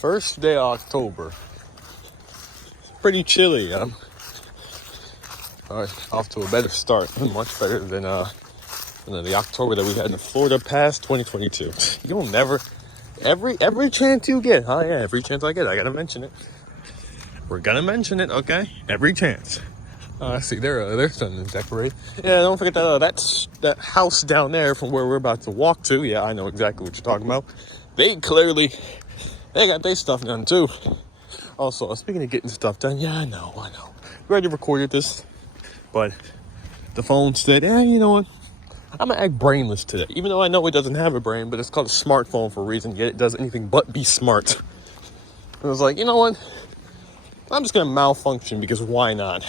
First day of October. Pretty chilly. Off to a better start. Much better than the October that we had in Florida past 2022. You'll never, every chance you get, oh yeah, every chance I get, I gotta mention it. We're gonna mention it, okay? Every chance. I see they're starting to decorate. Yeah, don't forget that house down there from where we're about to walk to. Yeah, I know exactly what you're talking about. They got their stuff done too. Also, speaking of getting stuff done, yeah, I know. We already recorded this, but the phone said, you know what? I'm gonna act brainless today. Even though I know it doesn't have a brain, but it's called a smartphone for a reason, yet it does anything but be smart. I was like, you know what? I'm just gonna malfunction because why not?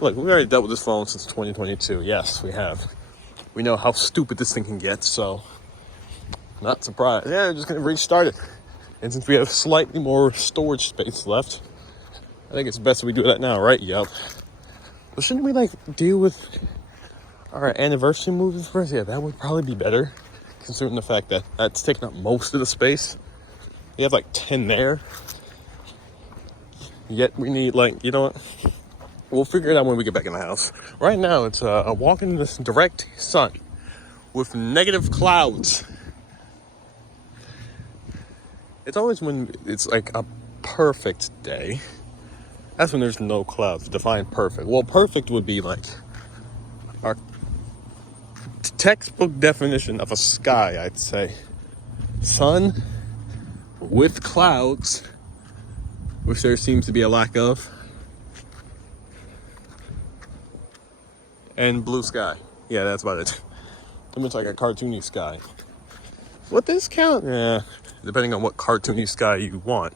Look, we already dealt with this phone since 2022. Yes, we have. We know how stupid this thing can get, so not surprised. Yeah, just gonna restart it. And since we have slightly more storage space left, I think it's best we do that now, right? Yep. But shouldn't we deal with our anniversary movies first? Yeah, that would probably be better, considering the fact that that's taking up most of the space. You have 10 there. Yet we need you know what? We'll figure it out when we get back in the house. Right now, it's a walk in this direct sun with negative clouds. It's always when it's a perfect day. That's when there's no clouds. Define perfect. Well, perfect would be our textbook definition of a sky, I'd say. Sun with clouds, which there seems to be a lack of. And blue sky. Yeah, that's about it. It looks like a cartoony sky. Would this count? Yeah, depending on what cartoony sky you want.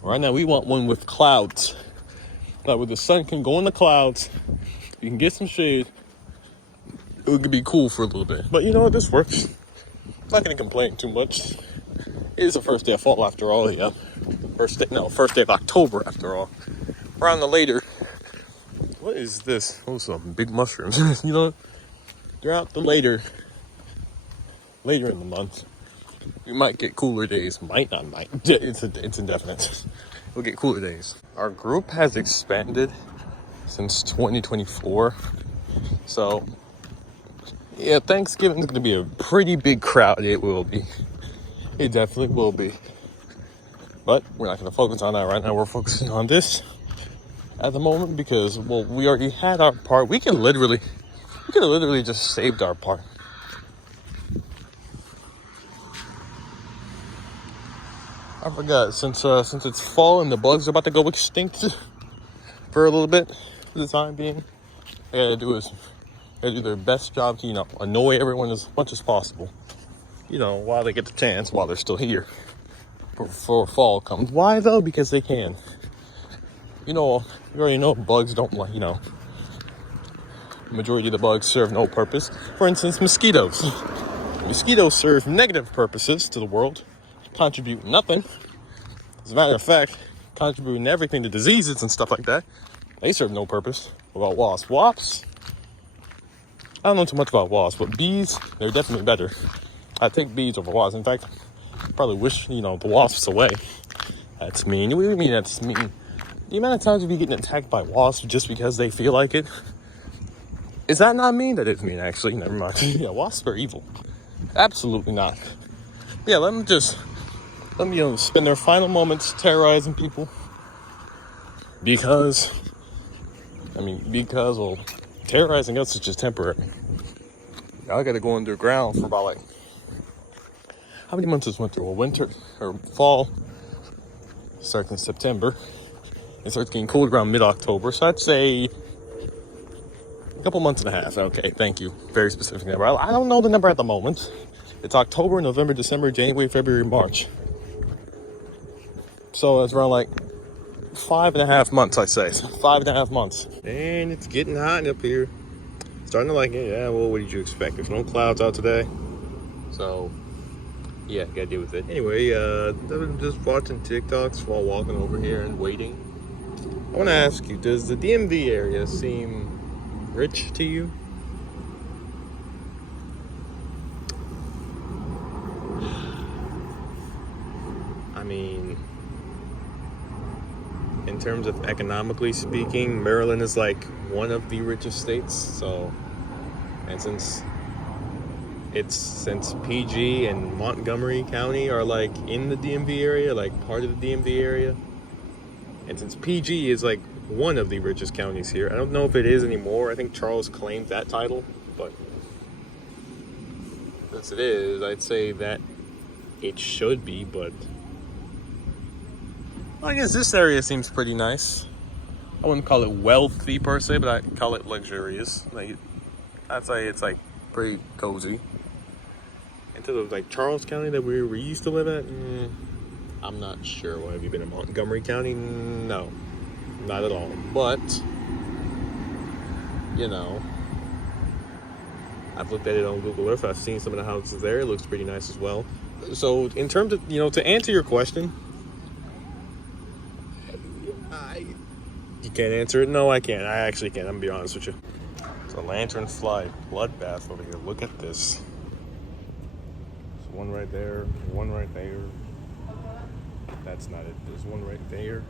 Right now, we want one with clouds. Where the sun can go in the clouds, you can get some shade. It would be cool for a little bit. But you know what? This works. I'm not going to complain too much. It is the first day of fall after all, yeah. First day of October after all. Around the later. What is this? Oh, some big mushrooms. You know, throughout the later in the month, we might get cooler days. Might. It's indefinite. We'll get cooler days. Our group has expanded since 2024. So, yeah, Thanksgiving is going to be a pretty big crowd. It will be. It definitely will be. But we're not going to focus on that right now. We're focusing on this at the moment because, well, we already had our part. We could have literally just saved our part. I forgot, since it's fall and the bugs are about to go extinct for a little bit, for the time being, they gotta do their best job to, annoy everyone as much as possible. While they get the chance, while they're still here, before fall comes. Why though? Because they can. You already know bugs don't the majority of the bugs serve no purpose. For instance, mosquitoes. Mosquitoes serve negative purposes to the world, contribute nothing. As a matter of fact, contributing everything to diseases and stuff like that. They serve no purpose. What about wasps? Wasps? I don't know too much about wasps, but bees, they're definitely better. I take bees over wasps. In fact, I probably wish, the wasps away. That's mean. What do you mean that's mean? The amount of times you be getting attacked by wasps just because they feel like it. Is that not mean? That is mean, actually. Never mind. Yeah, wasps are evil. Absolutely not. Yeah, let them spend their final moments terrorizing people. Because, terrorizing us is just temporary. Y'all gotta go underground for about how many months is winter? Well, winter or fall starts in September. It starts getting cold around mid-October, so I'd say a couple months and a half. Okay, thank you. Very specific number. I don't know the number at the moment. It's October, November, December, January, February, March. So it's around 5.5 months, I say. 5.5 months. And it's getting hot up here. Starting to like it. Yeah, well, what did you expect? There's no clouds out today. So, yeah, gotta deal with it. Anyway, I'm just watching TikToks while walking over here and waiting. I want to ask you, does the DMV area seem rich to you? mean, in terms of economically speaking, Maryland is like one of the richest states. So, and since PG and Montgomery County are like in the DMV area, like part of the DMV area, and since PG is like one of the richest counties here, I don't know if it is anymore. I think Charles claimed that title, but since it is, I'd say that it should be, but I guess this area seems pretty nice. I wouldn't call it wealthy per se, but I'd call it luxurious. Like, I'd say it's like pretty cozy. Into the like Charles County that we used to live at, I'm not sure. Well, have you been in Montgomery County? No, not at all. But you know, I've looked at it on Google Earth. I've seen some of the houses there. It looks pretty nice as well. So in terms of, to answer your question, you can't answer it? No, I can't. I actually can't. I'm gonna be honest with you. It's a lanternfly bloodbath over here. Look at this. There's one right there. One right there. That's not it. There's one right there.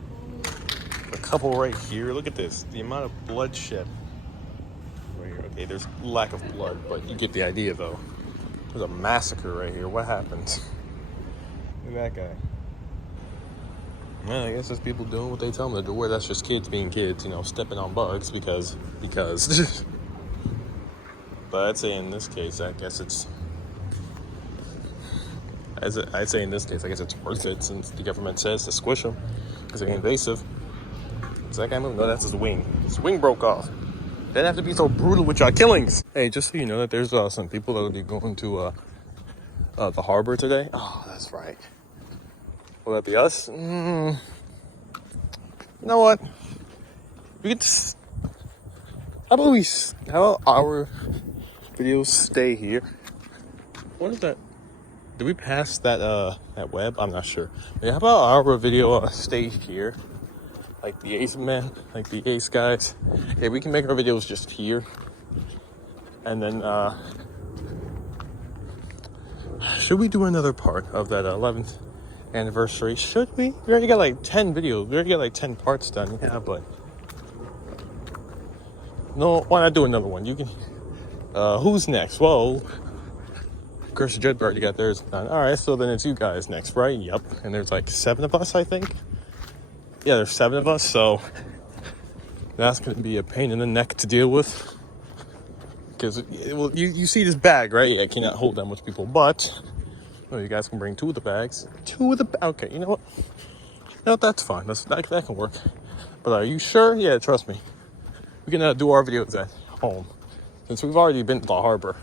A couple right here. Look at this. The amount of bloodshed right here. Okay, there's lack of blood, but you get the idea though. There's a massacre right here. What happened? Look at that guy. Man, I guess that's people doing what they tell them to do. Or that's just kids being kids, stepping on bugs because. But I'd say in this case, I guess it's. I'd say in this case, I guess it's worth it since the government says to squish them because they're invasive. Is that guy moving? No, that's his wing. His wing broke off. Didn't have to be so brutal with your killings. Hey, just so you know that there's some people that will be going to the harbor today. Oh, that's right. Will that be us? You know what? We could just... How about our videos stay here? What is that? Did we pass that web? I'm not sure. Yeah, how about our video stay here? Like the Ace men, like the Ace guys. Yeah, we can make our videos just here. And then, should we do another part of that 11th anniversary? Should we? We already got like 10 videos. We already got like 10 parts done. Yeah, but no, why not do another one? You can. Who's next? Well, Chris Judd already got theirs done. All right, so then it's you guys next, right? Yep. And there's like 7 of us, I think. Yeah, there's 7 of us, so that's gonna be a pain in the neck to deal with. Because, well, you see this bag, right? I cannot hold that much people, but you guys can bring 2 of the bags. Okay, you know what? That's fine. That can work. But are you sure? Yeah, trust me. We can do our videos at home. Since we've already been to the harbor,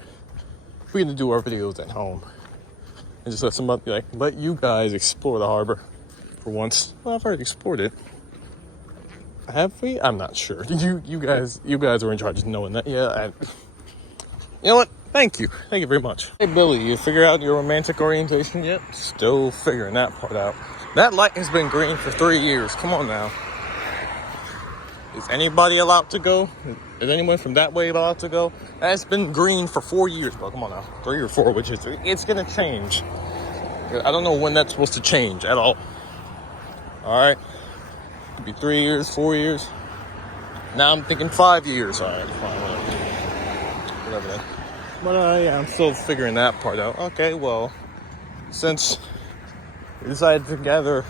we're gonna do our videos at home. And just let you guys explore the harbor for once. Well, I've already explored it. Have we? I'm not sure. You guys are in charge of knowing that. Yeah, you know what? Thank you very much. Hey Billy, you figure out your romantic orientation yet? Still figuring that part out. That light has been green for 3 years. Come on now. Is anybody allowed to go? Is anyone from that way allowed to go? That's been green for 4 years, bro. Come on now. 3 or 4, it's gonna change. I don't know when that's supposed to change at all. Alright. Could be 3 years, 4 years. Now I'm thinking 5 years. Alright, fine, whatever then. But yeah, I'm still figuring that part out. Okay, well, since we decided to gather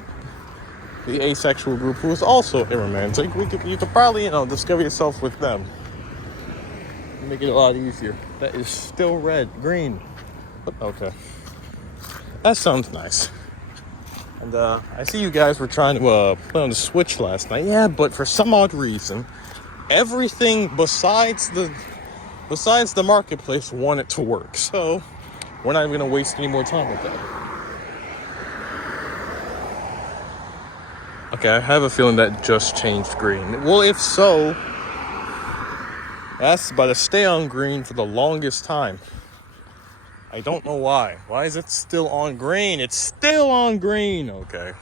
the asexual group who is also aromantic, you could probably, discover yourself with them. Make it a lot easier. That is still red, green. Okay. That sounds nice. And I see you guys were trying to play on the Switch last night. Yeah, but for some odd reason, everything besides the marketplace wanted to work. So we're not even gonna waste any more time with that. Okay, I have a feeling that just changed green. Well, if so, that's about to stay on green for the longest time. I don't know why. Why is it still on green? It's still on green. Okay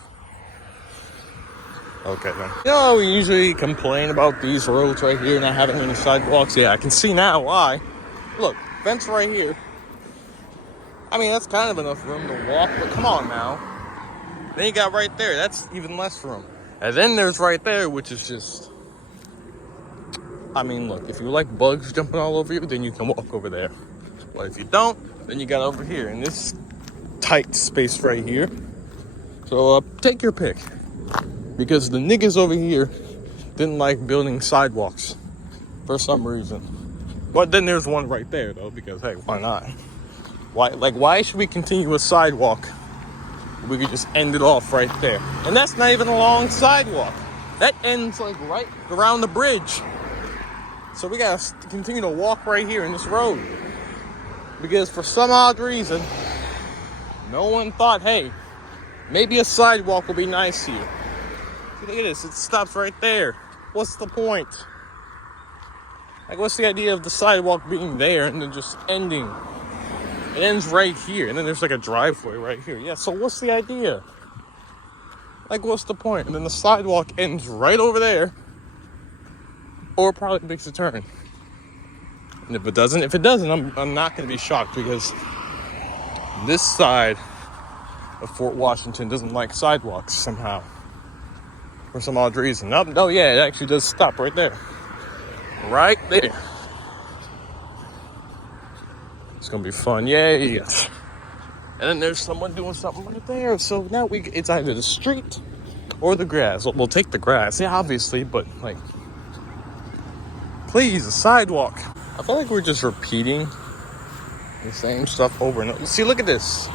then. We usually complain about these roads right here not having any sidewalks. Yeah, I can see now why. Look, fence right here. I mean, that's kind of enough room to walk, but come on now. Then you got right there. That's even less room. And then there's right there, which is just... I mean, look, if you like bugs jumping all over you, then you can walk over there. But if you don't, then you got over here in this tight space right here. So take your pick. Because the niggas over here didn't like building sidewalks for some reason. But then there's one right there, though, because, hey, why not? Why should we continue a sidewalk? We could just end it off right there. And that's not even a long sidewalk. That ends, like, right around the bridge. So we gotta continue to walk right here in this road. Because for some odd reason, no one thought, hey, maybe a sidewalk will be nice here. See, look at this, it stops right there. What's the point? Like, what's the idea of the sidewalk being there and then just ending? It ends right here, and then there's like a driveway right here. Yeah, so what's the idea? Like, what's the point? And then the sidewalk ends right over there. Or probably makes a turn. And if it doesn't, I'm not going to be shocked, because this side of Fort Washington doesn't like sidewalks somehow. For some odd reason. No, yeah, it actually does stop right there. Right there. It's going to be fun. Yay. And then there's someone doing something right there. So now it's either the street or the grass. We'll take the grass. Yeah, obviously, but like... Please, a sidewalk. I feel like we're just repeating the same stuff over and over. See, look at this.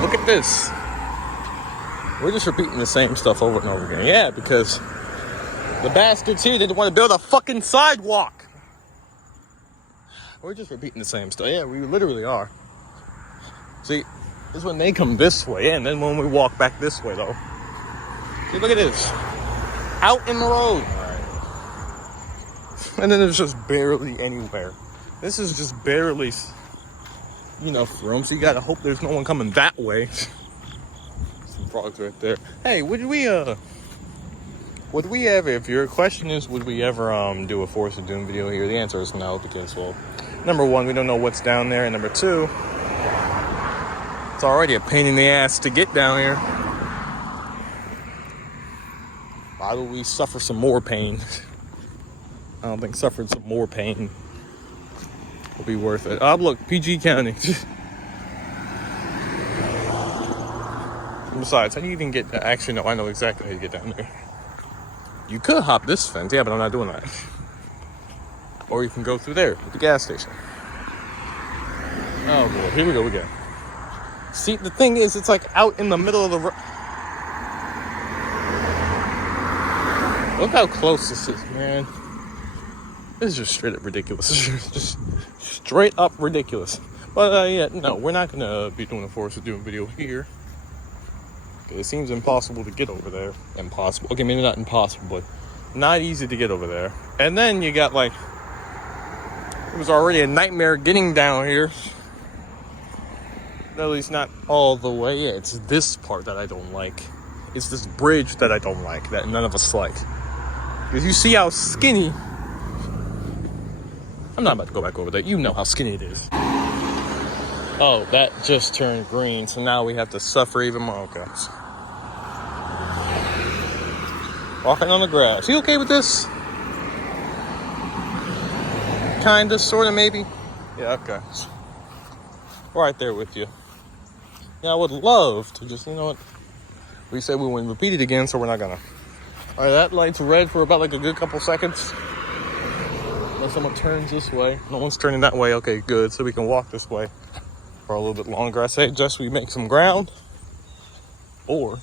Look at this. We're just repeating the same stuff over and over again. Yeah, because the bastards here didn't want to build a fucking sidewalk. We're just repeating the same stuff. Yeah, we literally are. See, this is when they come this way, and then when we walk back this way, though. See, look at this. Out in the road. And then there's just barely anywhere. This is just barely enough room, so you gotta hope there's no one coming that way. Some frogs right there. Hey, would we ever, if your question is, would we ever do a Forest of Doom video here? The answer is no, because, well, number one, we don't know what's down there, and number two, it's already a pain in the ass to get down here. Why would we suffer some more pain? I don't think suffering some more pain will be worth it. Oh, look, PG County. Besides, how do you even get... Actually, no, I know exactly how you get down there. You could hop this fence, yeah, but I'm not doing that. Or you can go through there at the gas station. Oh, boy, here we go again. See, the thing is, it's like out in the middle of the road. Look how close this is, man. This is just straight up ridiculous. Just straight up ridiculous. But yeah, no, we're not gonna be doing a Forest of Doom video here. Because it seems impossible to get over there. Impossible. Okay, maybe not impossible, but not easy to get over there. And then you got like, it was already a nightmare getting down here. At least not all the way. Yeah, it's this part that I don't like. It's this bridge that I don't like, that none of us like. Because you see how skinny... I'm not about to go back over there. You know how skinny it is. Oh, that just turned green, so now we have to suffer even more, guys. Walking on the grass. You okay with this? Kinda, sorta, maybe? Yeah, okay. Right there with you. Yeah, I would love to just, you know what? We said we wouldn't repeat it again, so we're not gonna. Alright, that light's red for about like a good couple seconds. Unless someone turns this way. No one's turning that way. Okay, good. So we can walk this way for a little bit longer. I say just we make some ground. Or,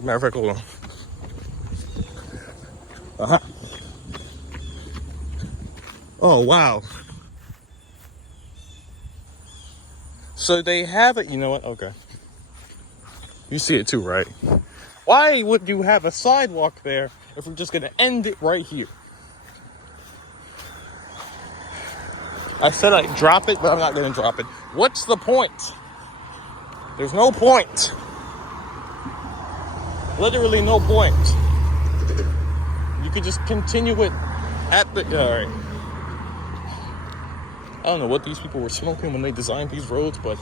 matter of fact, hold on. Oh, wow. So they have it. You know what? Okay. You see it too, right? Why would you have a sidewalk there if we're just going to end it right here? I said I'd drop it, but I'm not going to drop it. What's the point? There's no point. Literally no point. You could just continue it at the... Alright. I don't know what these people were smoking when they designed these roads, but...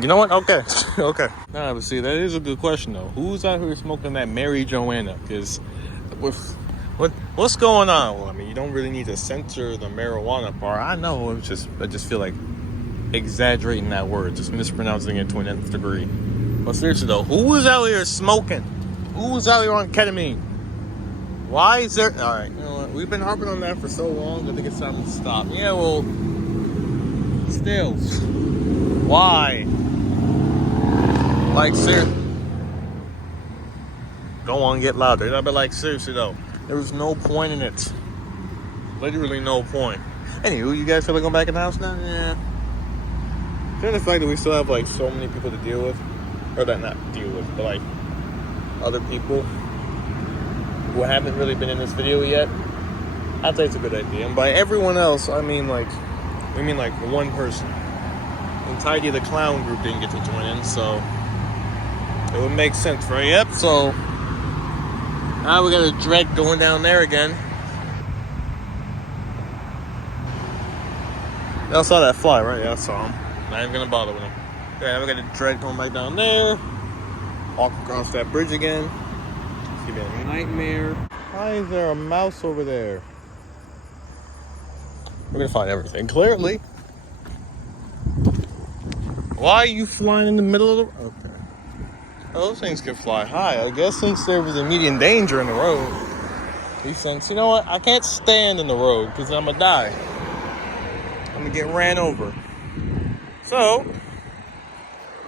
You know what? Okay. Okay. Nah, but see, that is a good question, though. Who's out here smoking that Mary Joanna? Because what's going on? Well, I mean, you don't really need to censor the marijuana part. I know. I just feel like exaggerating that word, just mispronouncing it to an nth degree. But seriously, though, who is out here smoking? Who is out here on ketamine? Why is there... All right, you know what? We've been harping on that for so long, I think it's time to stop. Yeah, well, still, why? Like, seriously. Go on, get louder. But like, seriously, though, there was no point in it. Literally no point. Anywho, you guys feel like going back in the house now? Yeah. Considering the fact that we still have, like, so many people to deal with, or that not deal with, but, like, other people who haven't really been in this video yet, I'd say it's a good idea. And by everyone else, we mean like one person. Entirety of the clown group didn't get to join in, so it would make sense, right? Yep, so now we got a dread going down there again. Y'all saw that fly, right? Yeah, I saw him. Not even gonna bother with him. Okay, now we got a dread going back down there. Walk across that bridge again. It's gonna be a nightmare. Why is there a mouse over there? We're gonna find everything, clearly. Why are you flying in the middle of the... Okay. Well, those things can fly high. I guess since there was immediate danger in the road, he thinks, you know what? I can't stand in the road because I'm gonna die. I'm gonna get ran over. So,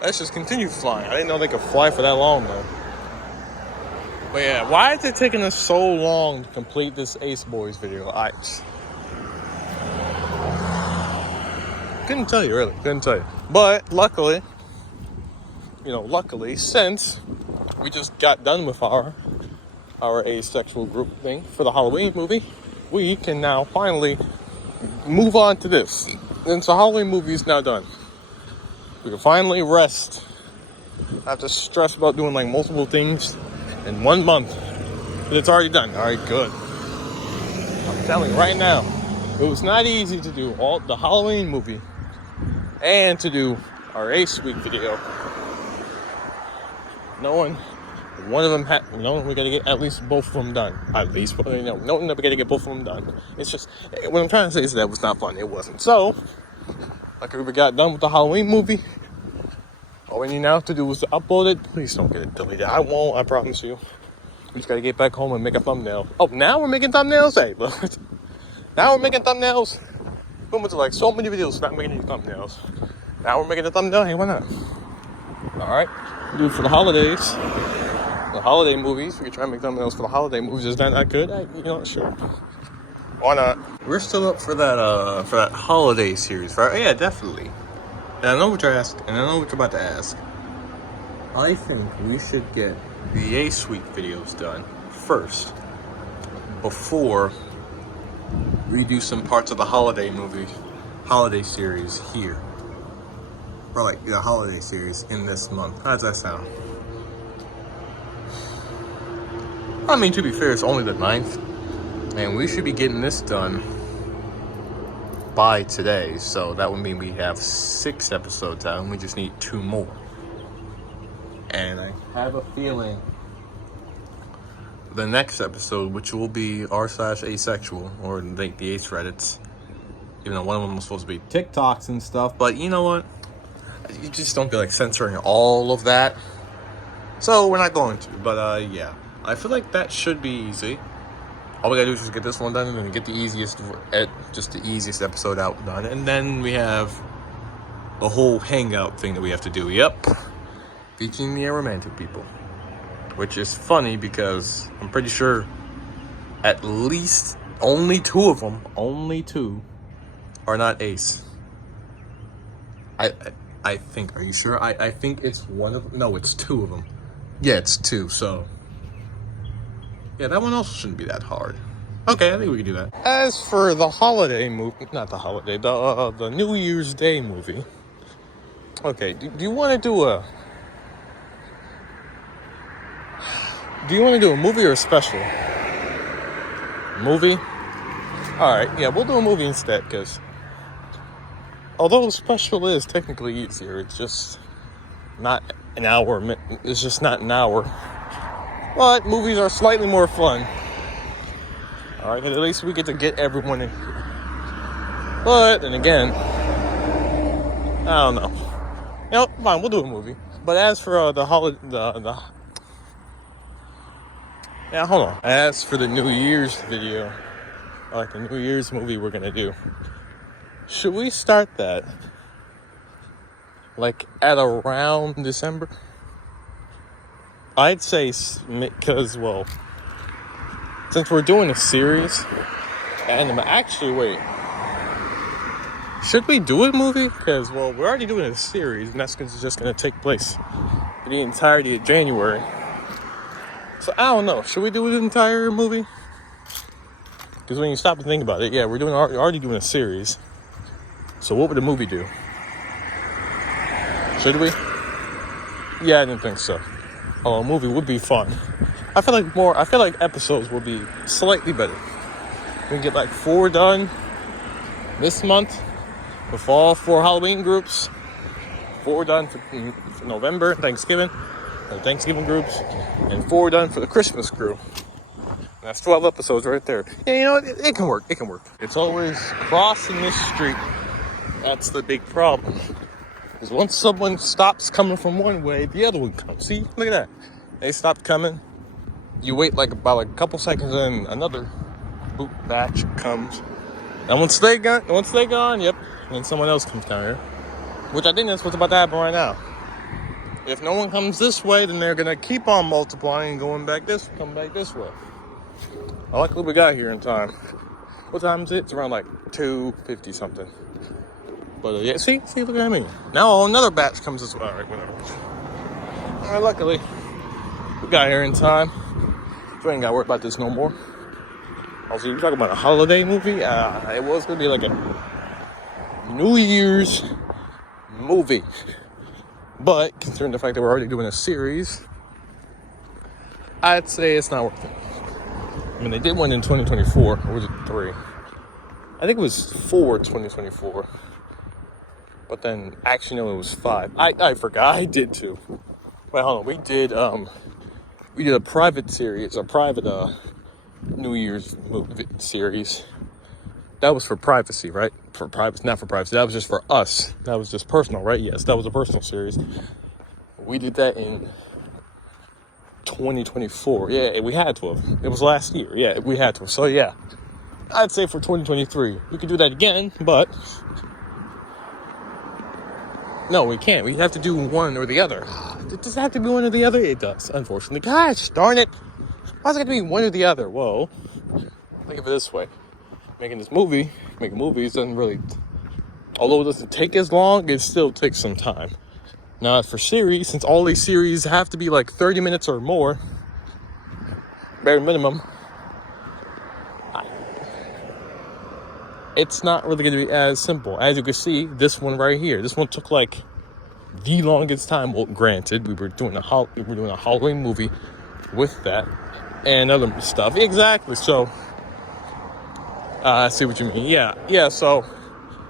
let's just continue flying. I didn't know they could fly for that long, though. But yeah, why is it taking us so long to complete this Ace Boys video? I couldn't tell you, really. Couldn't tell you. But luckily, since we just got done with our asexual group thing for the Halloween movie, we can now finally move on to this. Since the Halloween movie is now done, we can finally rest. I have to stress about doing like multiple things in 1 month. But it's already done. All right, good. I'm telling you right now, it was not easy to do all the Halloween movie and to do our Ace Week video. Knowing one of them we gotta get at least both of them done. At least, knowing that we gotta get both of them done. It's just, what I'm trying to say is that it was not fun. It wasn't. So, like we got done with the Halloween movie. All we need now to do is to upload it. Please don't get it deleted. I won't, I promise you. We just gotta get back home and make a thumbnail. Oh, now we're making thumbnails? Hey, but now we're making thumbnails? We went to like so many videos not making any thumbnails. Now we're making a thumbnail? Hey, why not? Alright. We'll do it for the holidays. The holiday movies. We can try and make thumbnails for the holiday movies. Is that not good? Sure. Why not? We're still up for that holiday series, right? Yeah, definitely. And I know what you're asking, and I know what you're about to ask. I think we should get the Ace Week videos done first, before we do some parts of the holiday series here. Or like the holiday series in this month. How does that sound? I mean, to be fair, it's only the 9th, and we should be getting this done by today, so that would mean we have 6 episodes out and we just need 2 more. And I have a feeling the next episode, which will be r/asexual, or the Ace Reddits, even though one of them was supposed to be TikToks and stuff, but you know what? You just don't feel like censoring all of that, so we're not going to. But yeah, I feel like that should be easy. All we gotta do is just get this one done and then get the easiest episode out done. And then we have the whole hangout thing that we have to do. Yep. Featuring the aromantic people. Which is funny because I'm pretty sure at least only 2 of them, are not Ace. I think, are you sure? I think it's one of them. No, it's 2 of them. Yeah, it's 2, so... yeah, that one also shouldn't be that hard. Okay, I think we can do that. As for the holiday movie, not the holiday, the New Year's Day movie. Okay, do you want to do a... do you want to do a movie or a special? Movie? Alright, yeah, we'll do a movie instead, because although special is technically easier, it's just not an hour. It's just not an hour. But movies are slightly more fun. All right, at least we get to get everyone in here. But then again, I don't know. Fine, we'll do a movie. But as for the holiday, hold on. As for the New Year's video, like the New Year's movie we're gonna do, should we start that like at around December? I'd say because, well, since we're doing a series, and actually, wait, should we do a movie? Because, well, we're already doing a series, and that's just going to take place for the entirety of January. So, I don't know. Should we do the entire movie? Because when you stop and think about it, yeah, we're already doing a series. So, what would the movie do? Should we? Yeah, I didn't think so. Oh, a movie would be fun. I feel like episodes will be slightly better. We can get like 4 done this month with all 4 Halloween groups. 4 done for November, Thanksgiving groups, and 4 done for the Christmas crew. That's 12 episodes right there. Yeah, you know what? It can work. It can work. It's always crossing this street. That's the big problem. Because once someone stops coming from one way, the other one comes. See, look at that. They stopped coming. You wait about a couple seconds, and another batch comes. And once they gone, yep. And then someone else comes down here, which I think that's what's about to happen right now. If no one comes this way, then they're gonna keep on multiplying and come back this way. Luckily, we got here in time. What time is it? It's around like 2:50 something. But yeah, see, look at me. Now another batch comes this way. All right, whatever. All right, luckily, we got here in time. So we ain't got to worry about this no more. Also, you're talking about a holiday movie? It was going to be like a New Year's movie. But, considering the fact that we're already doing a series, I'd say it's not worth it. I mean, they did one in 2024. Or was it 3? I think it was 4 2024. But then, actually, no, it was 5. I forgot. I did 2. Wait, hold on. We did a private series, New Year's movie series. That was for privacy, right? Not for privacy. That was just for us. That was just personal, right? Yes, that was a personal series. We did that in 2024. Yeah, we had to have. It was last year. Yeah, we had to have. So, yeah. I'd say for 2023, we could do that again, but no, we can't. We have to do one or the other. Does it have to be one or the other? It does, unfortunately. Gosh, darn it. Why does it have to be one or the other? Whoa. Think of it this way. Making movies doesn't really, although it doesn't take as long, it still takes some time. Now, for series, since all these series have to be like 30 minutes or more, bare minimum, it's not really going to be as simple. As you can see, this one right here, this one took like the longest time. Well, granted, we were doing a Halloween movie with that and other stuff. Exactly. So, I see what you mean. Yeah. So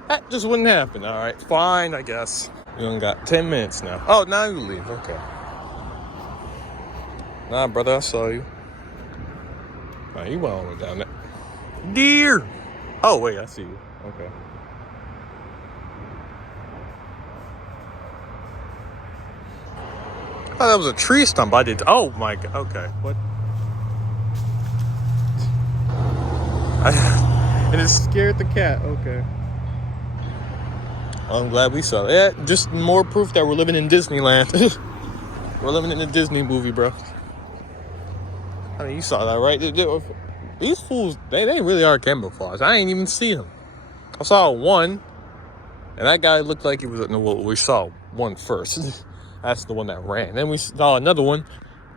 that just wouldn't happen. All right, fine, I guess. We only got 10 minutes now. Oh, now you leave. Okay. Nah, brother, I saw you. Nah, you went all the way down there. Deer. Oh, wait, I see you. Okay. Oh, that was a tree stump. I did. Oh, my God. Okay. What? And it scared the cat. Okay. I'm glad we saw that. Yeah, just more proof that we're living in Disneyland. We're living in a Disney movie, bro. I mean, you saw that, right? These fools, they really are camouflaged. I ain't even see them. I saw one, and that guy looked like he was. No, well, we saw one first. That's the one that ran. Then we saw another one.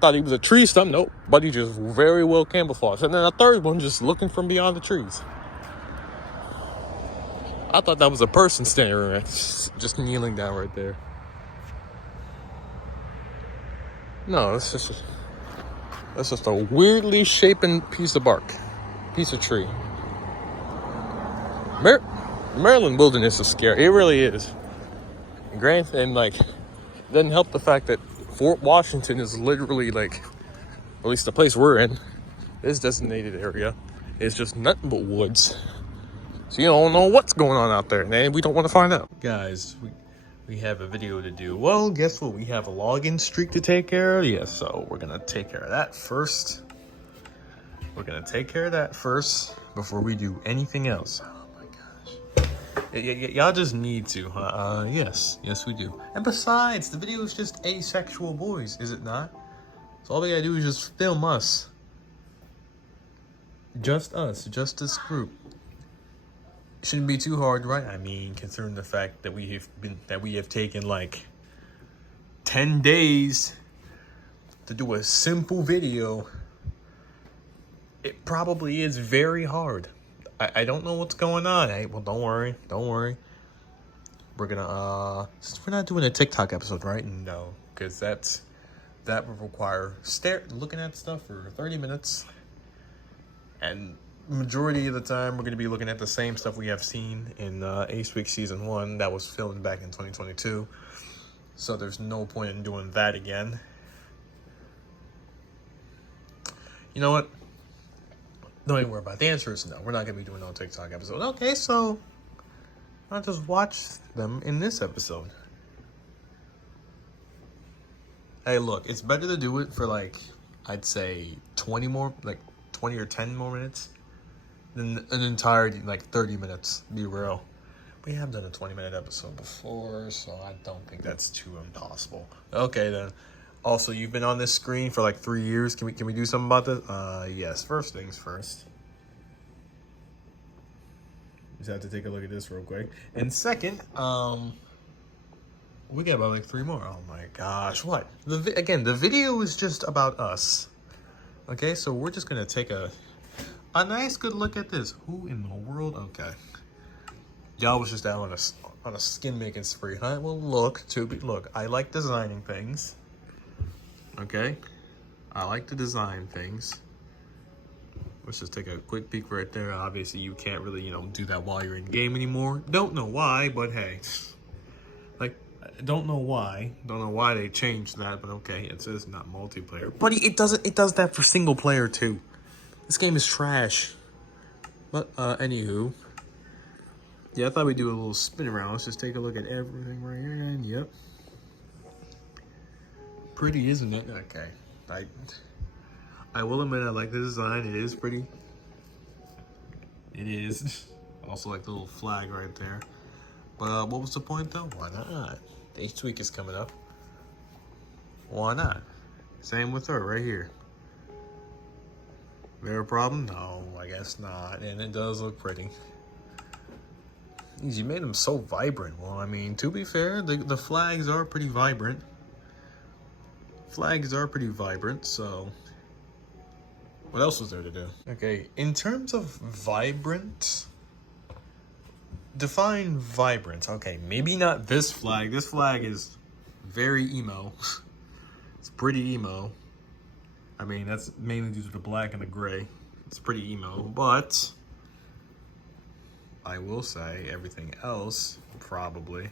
Thought he was a tree stump. Nope. But he just very well camouflaged. And then a third one just looking from beyond the trees. I thought that was a person standing there, just kneeling down right there. No, it's just a weirdly shapen piece of bark. Piece of tree. The Maryland wilderness is scary. It really is. Grant, and like, doesn't help the fact that Fort Washington is literally like, at least the place we're in, this designated area, is just nothing but woods. So you don't know what's going on out there, and we don't want to find out. Guys, we have a video to do. Well, guess what? We have a login streak to take care of. Yeah, so we're gonna take care of that first. We're gonna take care of that first before we do anything else. Oh my gosh. Y'all just need to, huh? Yes, we do. And besides, the video is just asexual boys, is it not? So all we gotta do is just film us. Just us, just this group. Shouldn't be too hard, right? I mean, considering the fact that we have taken like 10 days to do a simple video, it probably is very hard. I don't know what's going on. Well, don't worry. We're gonna since we're not doing a TikTok episode, right? No, because that would require looking at stuff for 30 minutes, and majority of the time we're going to be looking at the same stuff we have seen in Ace Week Season 1 that was filmed back in 2022. So there's no point in doing that again. You know what? Don't even worry about it. The answer is no. We're not going to be doing no TikTok episode. Okay, so I'll just watch them in this episode. Hey, look, it's better to do it for like, I'd say 20 or 10 more minutes than an entire, like, 30 minutes, be real. We have done a 20-minute episode before, so I don't think that's too impossible. Okay, then. Also, you've been on this screen for, like, 3 years. Can we do something about this? Yes. First things first. Just have to take a look at this real quick. And second, we got about, like, 3 more. Oh, my gosh. What? Again, the video is just about us. Okay, so we're just going to take a nice good look at this. Who in the world? Okay. Y'all was just out on a skin making spree, huh? Well, look, I like designing things. Okay? I like to design things. Let's just take a quick peek right there. Obviously, you can't really, do that while you're in game anymore. Don't know why, but hey. Like, don't know why. Don't know why they changed that, but okay. It says not multiplayer. But it does that for single player too. This game is trash. But, anywho. Yeah, I thought we'd do a little spin around. Let's just take a look at everything right here. And, yep. Pretty, isn't it? Okay. I will admit I like the design. It is pretty. It is. Also like the little flag right there. But, what was the point, though? Why not? The Ace Week is coming up. Why not? Same with her right here. There a problem? No, I guess not. And it does look pretty. You made them so vibrant. Well, I mean, to be fair, the flags are pretty vibrant. So what else was there to do? Okay, in terms of vibrant, define vibrant. Okay, maybe not this flag. This flag is very emo. It's pretty emo. I mean, that's mainly due to the black and the gray. It's pretty emo, but I will say everything else, probably.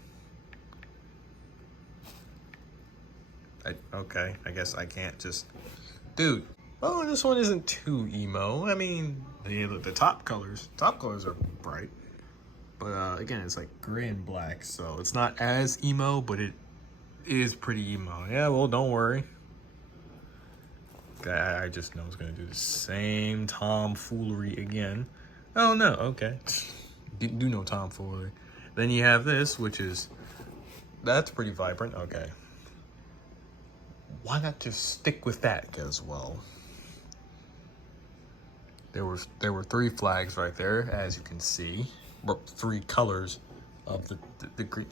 Okay, I guess I can't just... Dude, oh, this one isn't too emo. I mean, the top colors are bright. But, again, it's like gray and black, so it's not as emo, but it is pretty emo. Yeah, well, don't worry. I just know it's going to do the same tomfoolery again. Oh, no, okay. Do no tomfoolery. Then you have this, which is... That's pretty vibrant. Okay. Why not just stick with that? Because, well... There were 3 flags right there, as you can see. Or 3 colors of the green.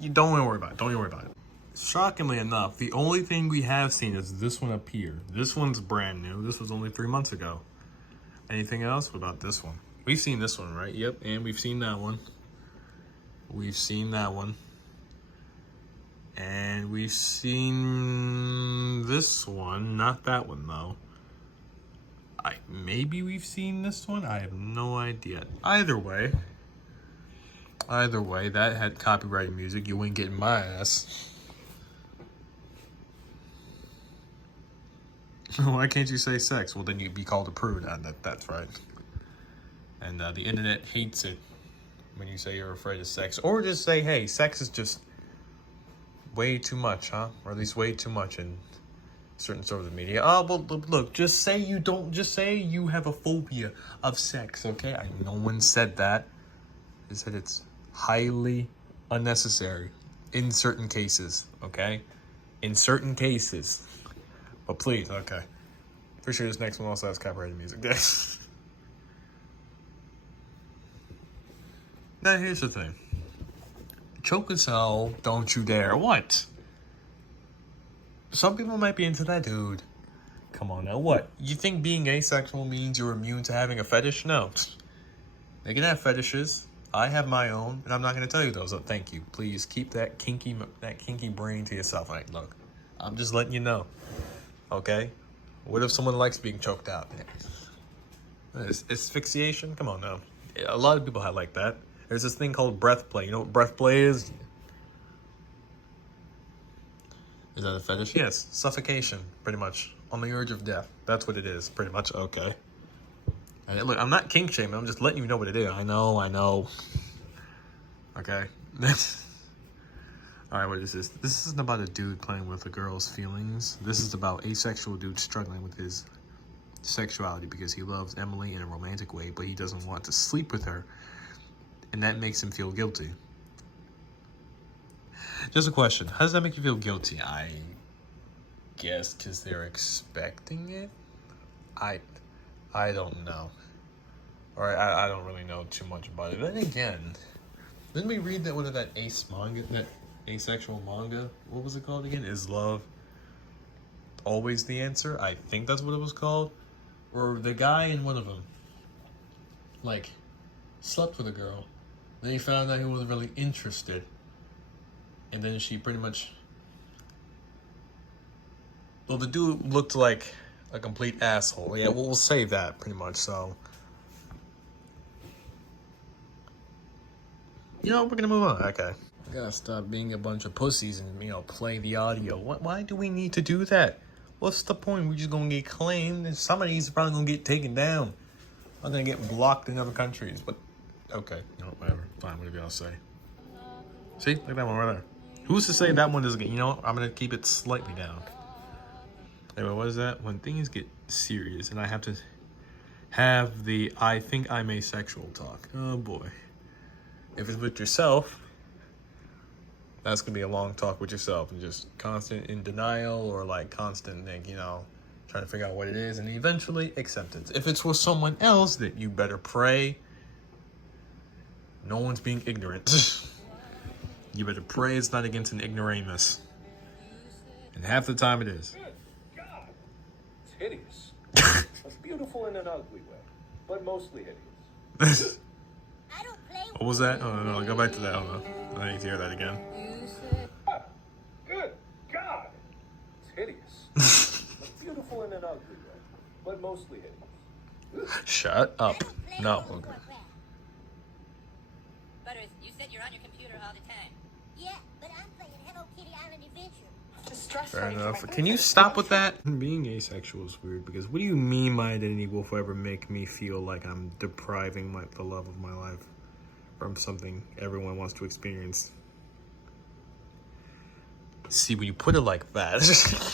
You don't worry about it. Don't worry about it. Shockingly enough, the only thing we have seen is this one up here. This one's brand new. This was only 3 months ago. Anything else? What about this one? We've seen this one, right? Yep, and we've seen that one. We've seen that one. And we've seen this one. Not that one, though. Maybe we've seen this one? I have no idea. Either way, Either way, that had copyrighted music. You wouldn't get in my ass. Why can't you say sex? Well, then you'd be called a prude. That's right. And the internet hates it when you say you're afraid of sex. Or just say, hey, sex is just way too much, huh? Or at least way too much in certain sorts of media. Oh, well, look, just say you don't, just say you have a phobia of sex, okay? No one said that. They said it's highly unnecessary in certain cases, okay? In certain cases. But please, okay. For sure this next one also has copyrighted music, guys. Now, here's the thing. Choke as hell, don't you dare. What? Some people might be into that, dude. Come on now, what? You think being asexual means you're immune to having a fetish? No. They can have fetishes. I have my own, and I'm not going to tell you those. So thank you. Please keep that kinky brain to yourself. Like, look, I'm just letting you know. Okay? What if someone likes being choked out? Asphyxiation? Come on now. A lot of people have like that. There's this thing called breath play. You know what breath play is? Is that a fetish? Yes, suffocation, pretty much. On the urge of death. That's what it is, pretty much. Okay. And look, I'm not kink shaming. I'm just letting you know what it is. I know. Okay. Alright, what is this? This isn't about a dude playing with a girl's feelings. This is about asexual dude struggling with his sexuality because he loves Emily in a romantic way, but he doesn't want to sleep with her. And that makes him feel guilty. Just a question. How does that make you feel guilty? I guess because they're expecting it? I don't know. Or I don't really know too much about it. Then again, didn't we read that one of that that asexual manga? What was it called again? Is love always the answer? I think that's what it was called. Or the guy in one of them, like, slept with a girl. Then he found out he wasn't really interested. And then she pretty much... Well, the dude looked like a complete asshole. Yeah, we'll say that, pretty much, so... You know, we're gonna move on. Okay. We gotta stop being a bunch of pussies and, play the audio. Why do we need to do that? What's the point? We're just gonna get claimed, and some of these are probably gonna get taken down. I'm gonna get blocked in other countries, but... Okay, whatever. Fine, whatever y'all say. See? Look at that one right there. Who's to say that one doesn't get... I'm gonna keep it slightly down. Anyway, what is that? When things get serious and I have to have the I think I'm asexual talk. Oh boy. If it's with yourself, that's gonna be a long talk with yourself and just constant in denial or like constant trying to figure out what it is and eventually acceptance. If it's with someone else, that you better pray no one's being ignorant. You better pray it's not against an ignoramus. And half the time it is. Good God. It's hideous. It's beautiful in an ugly way, but mostly hideous. What was that? Oh, no, go back to that. Hold on. I need to hear that again. Good God. It's hideous. It's beautiful in an ugly way, but mostly hideous. Shut up. No. Okay. Butters, you said you're on your computer all the time. Yeah, but I'm playing Hello Kitty Island Adventure. Fair enough. Can you stop with that? Being asexual is weird because what do you mean my identity will forever make me feel like I'm depriving the love of my life from something everyone wants to experience? See, when you put it like that,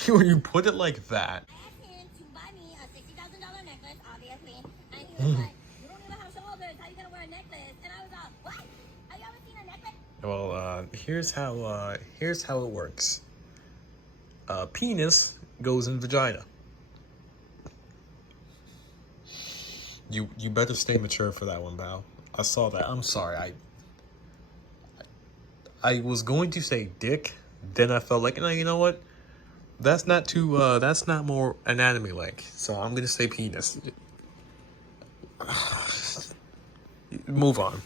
when you put it like that. I asked him to buy me a $60,000 necklace, obviously, and he was like, "You don't even have shoulders. How you gonna wear a necklace?" And I was like, "What? Have you ever seen a necklace?" Well, here's how it works. Penis goes in vagina. You better stay mature for that one, Val. I saw that. I'm sorry. I was going to say dick, then I felt like, no, you know what? That's not more anatomy like. So I'm gonna say penis. Move on.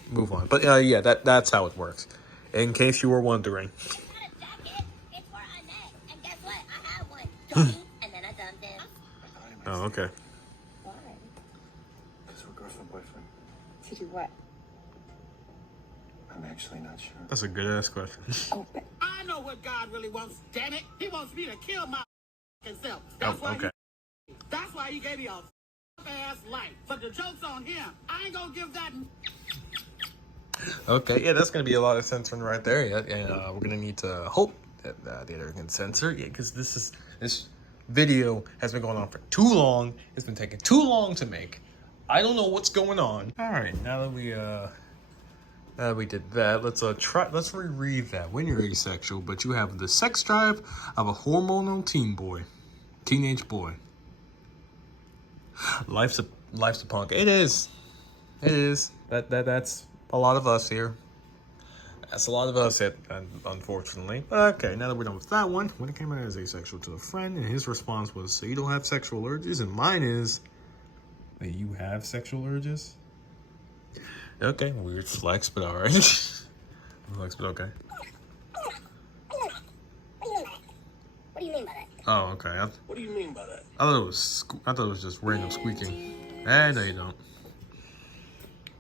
But yeah, that's how it works. In case you were wondering. It's not a jacket. It's for a neck. And guess what? I have one. Dummy. And then I dumped him. Oh, okay. Why? Because we're girlfriend, boyfriend. To do what? I'm actually not sure. That's a good ass question. I know what God really wants, damn it. He wants me to kill my self. Okay. That's why he gave me a ass life. But the joke's on him. I ain't gonna give that. Okay, yeah, that's gonna be a lot of censoring right there. Yeah, and we're gonna need to hope that the editor can censor. Yeah, because this video has been going on for too long. It's been taking too long to make. I don't know what's going on. All right, now that we did that, let's reread that. When you're asexual, but you have the sex drive of a hormonal teenage boy. Life's a punk. It is. That's a lot of us here. That's a lot of us, unfortunately. Okay, now that we're done with that one, when it came out as asexual to a friend, and his response was, so you don't have sexual urges? And mine is, that you have sexual urges? Okay, weird flex, but alright. Flex, but okay. What do you mean by that? Oh, okay. What do you mean by that? I thought it was just random squeaking. No, you don't.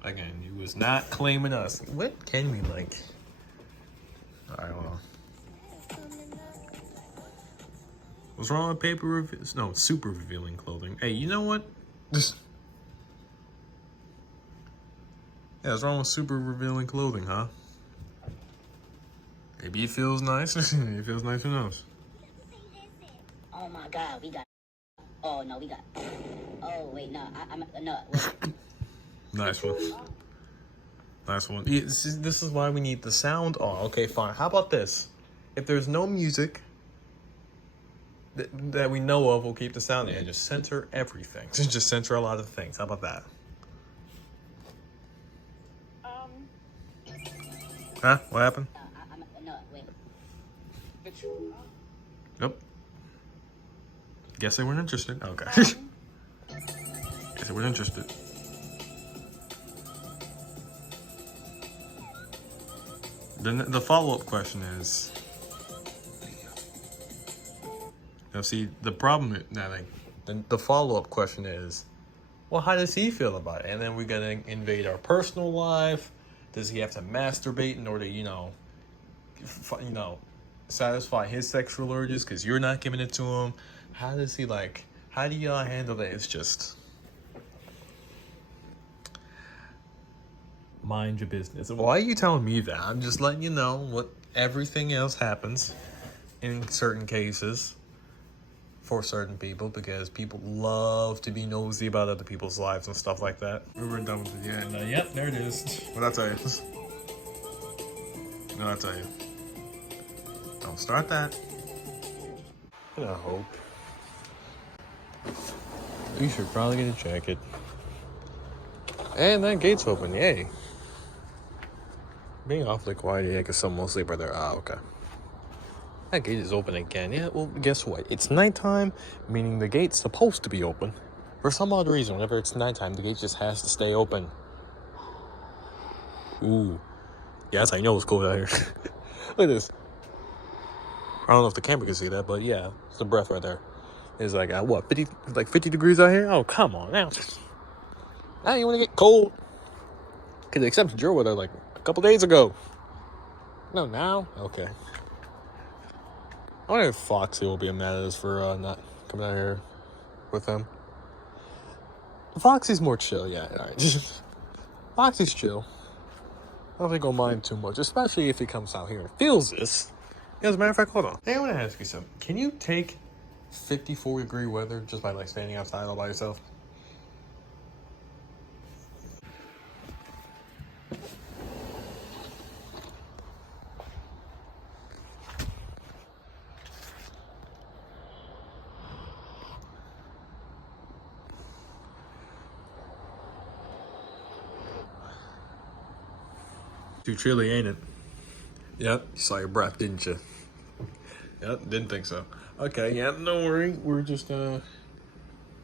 Again, you was not claiming us. What can we like? Alright, hold on. What's wrong with paper no, super revealing clothing. Hey, you know what? Just yeah, what's wrong with super revealing clothing, huh? Maybe it feels nice. It feels nice, who knows? Oh my God, we got. Oh no, we got. Oh wait, no, I'm no. Wait. Nice one. Nice one. Yeah, this is why we need the sound on. Okay, fine. How about this? If there's no music that we know of, we'll keep the sound in. Just censor everything. Just censor a lot of things. How about that? Huh? What happened? No, wait. Nope. Guess they weren't interested. Okay. Guess they weren't interested. Then the follow-up question is, now see, the problem is, the follow-up question is, well, how does he feel about it? And then we're gonna invade our personal life. Does he have to masturbate in order, satisfy his sexual urges because you're not giving it to him? How does he how do y'all handle that? It's just mind your business. Why are you telling me that? I'm just letting you know what everything else happens in certain cases for certain people, because people love to be nosy about other people's lives and stuff like that. We were done with it. Yeah, no, yep, there it is. What'd I tell you? What'd I tell you? Don't start that. And I hope. You should probably get a jacket. And that gate's open, yay. Being awfully quiet, yeah, because someone will sleep right there. Ah, okay. That gate is open again. Yeah, well, guess what? It's nighttime, meaning the gate's supposed to be open. For some odd reason, whenever it's nighttime, the gate just has to stay open. Ooh. Yeah, that's how you know it's cold out here. Look at this. I don't know if the camera can see that, but yeah, it's the breath right there. It's like, what, 50 degrees out here? Oh, come on now. Now you want to get cold. Because they accepted your weather like a couple days ago. No, now? Okay. I wonder if Foxy will be mad at us for not coming out here with him. Foxy's more chill, yeah. Alright. Foxy's chill. I don't think he'll mind too much, especially if he comes out here and feels this. Yeah, as a matter of fact, hold on. Hey, I want to ask you something. Can you take 54-degree weather just by standing outside all by yourself? Too chilly, ain't it? Yep, you saw your breath, didn't you? Yep, didn't think so. Okay, yeah, don't worry. We're just we're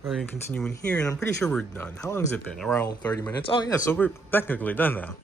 gonna continue in here, and I'm pretty sure we're done. How long has it been? Around 30 minutes? Oh yeah, so we're technically done now.